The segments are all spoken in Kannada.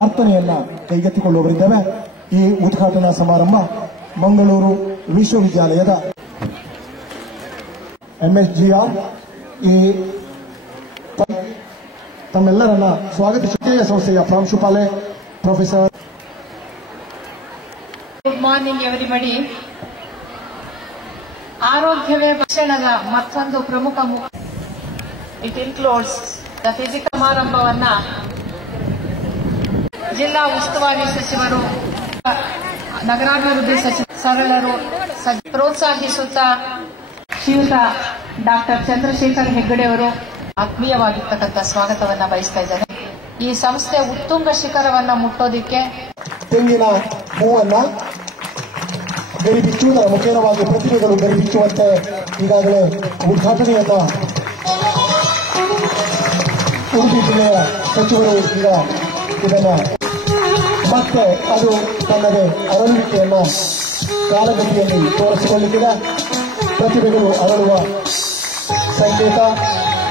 ಪ್ರಾರ್ಥನೆಯನ್ನ ಕೈಗೆತ್ತಿಕೊಳ್ಳುವವರಿದ್ದೇವೆ. ಈ ಉದ್ಘಾಟನಾ ಸಮಾರಂಭ ಮಂಗಳೂರು ವಿಶ್ವವಿದ್ಯಾಲಯದ MSGR ಈ ತಮ್ಮೆಲ್ಲರನ್ನ ಸ್ವಾಗತಿಸುತ್ತೇವೆ. ಸಂಸ್ಥೆಯ ಪ್ರಾಂಶುಪಾಲೆ ಪ್ರೊಫೆಸರ್. Good morning everybody. ಆರೋಗ್ಯವೇ ಶಿಕ್ಷಣದ ಮತ್ತೊಂದು ಪ್ರಮುಖ ಇಟ್ ಇನ್ಕ್ಲೂಡ್ಸ್ ದ ಫಿಸಿಕಲ್ ಸಮಾರಂಭವನ್ನ ಜಿಲ್ಲಾ ಉಸ್ತುವಾರಿ ಸಚಿವರು, ನಗರಾಭಿವೃದ್ಧಿ ಸರಳರು ಪ್ರೋತ್ಸಾಹಿಸುತ್ತಾ ಶ್ರೀಯುತ ಡಾಕ್ಟರ್ ಚಂದ್ರಶೇಖರ್ ಹೆಗ್ಗಡೆ ಅವರು ಆತ್ಮೀಯವಾಗಿರ್ತಕ್ಕಂಥ ಸ್ವಾಗತವನ್ನ ಬಯಸ್ತಾ ಇದ್ದಾರೆ. ಈ ಸಂಸ್ಥೆ ಉತ್ತುಂಗ ಶಿಖರವನ್ನ ಮುಟ್ಟೋದಿಕ್ಕೆ ತೆಂಗಿನ ಹೂವನ್ನ ಗರಿಬಿಚ್ಚುವುದರ ಮುಖೇನವಾಗಿ ಪ್ರತಿಭೆಗಳು ಗರಿಬಿಚ್ಚುವಂತೆ ಈಗಾಗಲೇ ಉದ್ಘಾಟನೆಯನ್ನ ಉಡುಪಿ ಜಿಲ್ಲೆಯ ಸಚಿವರು ಈಗ ಇದನ್ನ ಮತ್ತೆ ಅದು ತನ್ನದೇ ಅರಳುವಿಕೆಯನ್ನ ಕಾಲಗತಿಯಲ್ಲಿ ತೋರಿಸಿಕೊಳ್ಳುತ್ತಿದೆ. ಪ್ರತಿಭೆಗಳು ಅರಳುವ ಸಂಕೇತ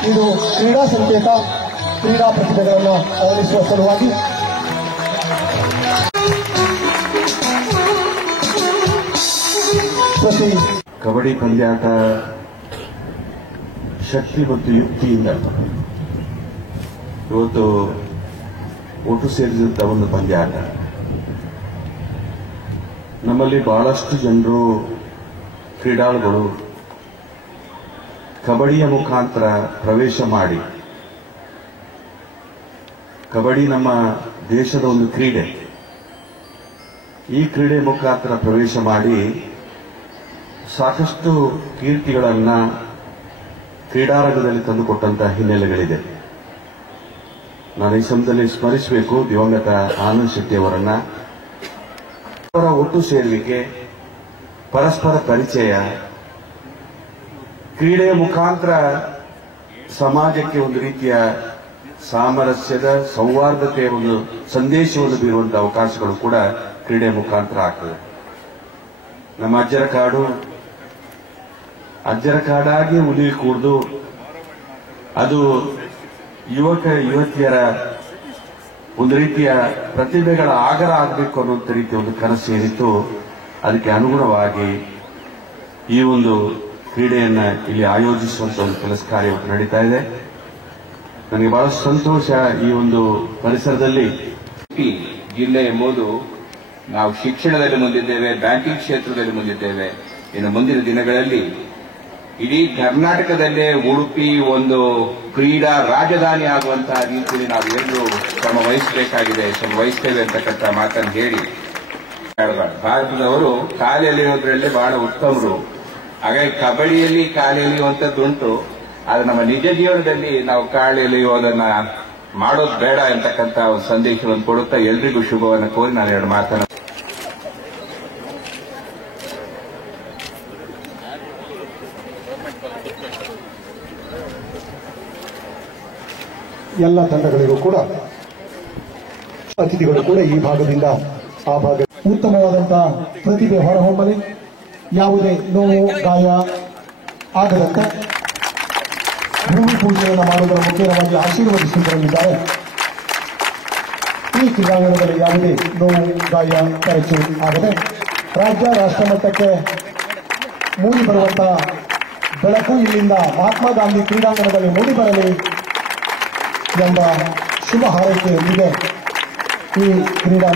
ಇದು, ಕ್ರೀಡಾ ಸಂಕೇತ. ಕ್ರೀಡಾ ಪ್ರತಿಭೆಗಳನ್ನು ಅರಳಿಸುವ ಸಲುವಾಗಿ ಕಬಡ್ಡಿ ಪಂದ್ಯಾಟ ಶಕ್ತಿ ಮತ್ತು ಯುಕ್ತಿಯಿಂದ ಇವತ್ತು ಒಟ್ಟು ಸೇರಿದಂತ ಒಂದು ಪಂದ್ಯಾಟ. ನಮ್ಮಲ್ಲಿ ಬಹಳಷ್ಟು ಜನರು ಕ್ರೀಡಾಳುಗಳು ಕಬಡ್ಡಿಯ ಮುಖಾಂತರ ಪ್ರವೇಶ ಮಾಡಿ, ಕಬಡ್ಡಿ ನಮ್ಮ ದೇಶದ ಒಂದು ಕ್ರೀಡೆ, ಈ ಕ್ರೀಡೆ ಮುಖಾಂತರ ಪ್ರವೇಶ ಮಾಡಿ ಸಾಕಷ್ಟು ಕೀರ್ತಿಗಳನ್ನ ಕ್ರೀಡಾರಂಗದಲ್ಲಿ ತಂದುಕೊಟ್ಟಂತಹ ಹಿನ್ನೆಲೆಗಳಿದೆ. ನಾನು ಈ ಸಮಯದಲ್ಲಿ ಸ್ಮರಿಸಬೇಕು ದಿವಂಗತ ಆನಂದ್ ಶೆಟ್ಟಿ ಅವರನ್ನ. ಅವರ ಒಟ್ಟು ಸೇರುವಿಕೆ, ಪರಸ್ಪರ ಪರಿಚಯ, ಕ್ರೀಡೆಯ ಮುಖಾಂತರ ಸಮಾಜಕ್ಕೆ ಒಂದು ರೀತಿಯ ಸಾಮರಸ್ಯದ, ಸೌಹಾರ್ದತೆಯ ಒಂದು ಸಂದೇಶವನ್ನು ಬೀರುವಂತಹ ಅವಕಾಶಗಳು ಕೂಡ ಕ್ರೀಡೆಯ ಮುಖಾಂತರ ಆಗ್ತದೆ. ನಮ್ಮ ಅಜ್ಜರ ಕಾಡಾಗಿ ಉಳಿವಿ ಕೂಡ್ದು ಅದು ಯುವಕ ಯುವತಿಯರ ಒಂದು ರೀತಿಯ ಪ್ರತಿಭೆಗಳ ಆಗರ ಆಗಬೇಕು ಅನ್ನುವಂಥ ರೀತಿಯ ಒಂದು ಕನಸು ಏನಿತ್ತು, ಅದಕ್ಕೆ ಅನುಗುಣವಾಗಿ ಈ ಒಂದು ಕ್ರೀಡೆಯನ್ನ ಇಲ್ಲಿ ಆಯೋಜಿಸುವಂತ ಒಂದು ಕೆಲಸ ಕಾರ್ಯ ನಡೀತಾ ಇದೆ. ನನಗೆ ಬಹಳ ಸಂತೋಷ. ಈ ಒಂದು ಪರಿಸರದಲ್ಲಿ ಜಿಲ್ಲೆ ಎಂಬುದು ನಾವು ಶಿಕ್ಷಣದಲ್ಲಿ ಮುಂದಿದ್ದೇವೆ, ಬ್ಯಾಂಕಿಂಗ್ ಕ್ಷೇತ್ರದಲ್ಲಿ ಮುಂದಿದ್ದೇವೆ. ಇನ್ನು ಮುಂದಿನ ದಿನಗಳಲ್ಲಿ ಇಡೀ ಕರ್ನಾಟಕದಲ್ಲೇ ಉಡುಪಿ ಒಂದು ಕ್ರೀಡಾ ರಾಜಧಾನಿ ಆಗುವಂತಹ ರೀತಿಯಲ್ಲಿ ನಾವು ಎಲ್ಲರೂ ಶ್ರಮ ವಹಿಸಬೇಕಾಗಿದೆ, ಶ್ರಮ ವಹಿಸ್ತೇವೆ ಅಂತಕ್ಕಂಥ ಮಾತನ್ನು ಹೇಳಿ, ಭಾರತದವರು ಕಾಲು ಎಳೆಯೋದ್ರಲ್ಲಿ ಬಹಳ ಉತ್ತಮರು. ಹಾಗಾಗಿ ಕಬಡ್ಡಿಯಲ್ಲಿ ಕಾಲು ಎಳೆಯುವಂಥದ್ದುಂಟು, ಆದರೆ ನಮ್ಮ ನಿಜ ಜೀವನದಲ್ಲಿ ನಾವು ಕಾಲು ಎಳೆಯೋದನ್ನ ಮಾಡೋದು ಬೇಡ ಎಂತಕ್ಕಂಥ ಒಂದು ಸಂದೇಶವನ್ನು ಕೊಡುತ್ತಾ ಎಲ್ರಿಗೂ ಶುಭವನ್ನು ಕೋರಿ ನಾನು ಎರಡು ಮಾತನ್ನು. ಎಲ್ಲ ತಂಡಗಳಿಗೂ ಕೂಡ, ಅತಿಥಿಗಳು ಕೂಡ ಈ ಭಾಗದಿಂದ ಆ ಭಾಗ ಉತ್ತಮವಾದಂತಹ ಪ್ರತಿಭೆ ಹೊರಹೊಮ್ಮಲಿ, ಯಾವುದೇ ನೋವು ಗಾಯ ಆಗದಂತೆ ಭೂಮಿ ಪೂಜೆಯನ್ನು ಮಾಡುವುದರ ಮುಖೇನವಾಗಿ ಆಶೀರ್ವದಿಸುತ್ತಿರಲಿದ್ದಾರೆ. ಈ ಕ್ರೀಡಾಂಗಣದಲ್ಲಿ ಯಾವುದೇ ನೋವು ಗಾಯ ಖರ್ಚು ಆಗದೆ ರಾಜ್ಯ ರಾಷ್ಟ್ರ ಮಟ್ಟಕ್ಕೆ ಮೂಡಿ ಬರುವಂತಹ ಬೆಳಕು ಇಲ್ಲಿಂದ ಮಹಾತ್ಮ ಗಾಂಧಿ ಕ್ರೀಡಾಂಗಣದಲ್ಲಿ ಮೂಡಿಬರಲಿ ಎಂಬ ಶುಭ ಹಾರೈಕೆಯೊಂದಿಗೆ ಈ ಕ್ರೀಡಾ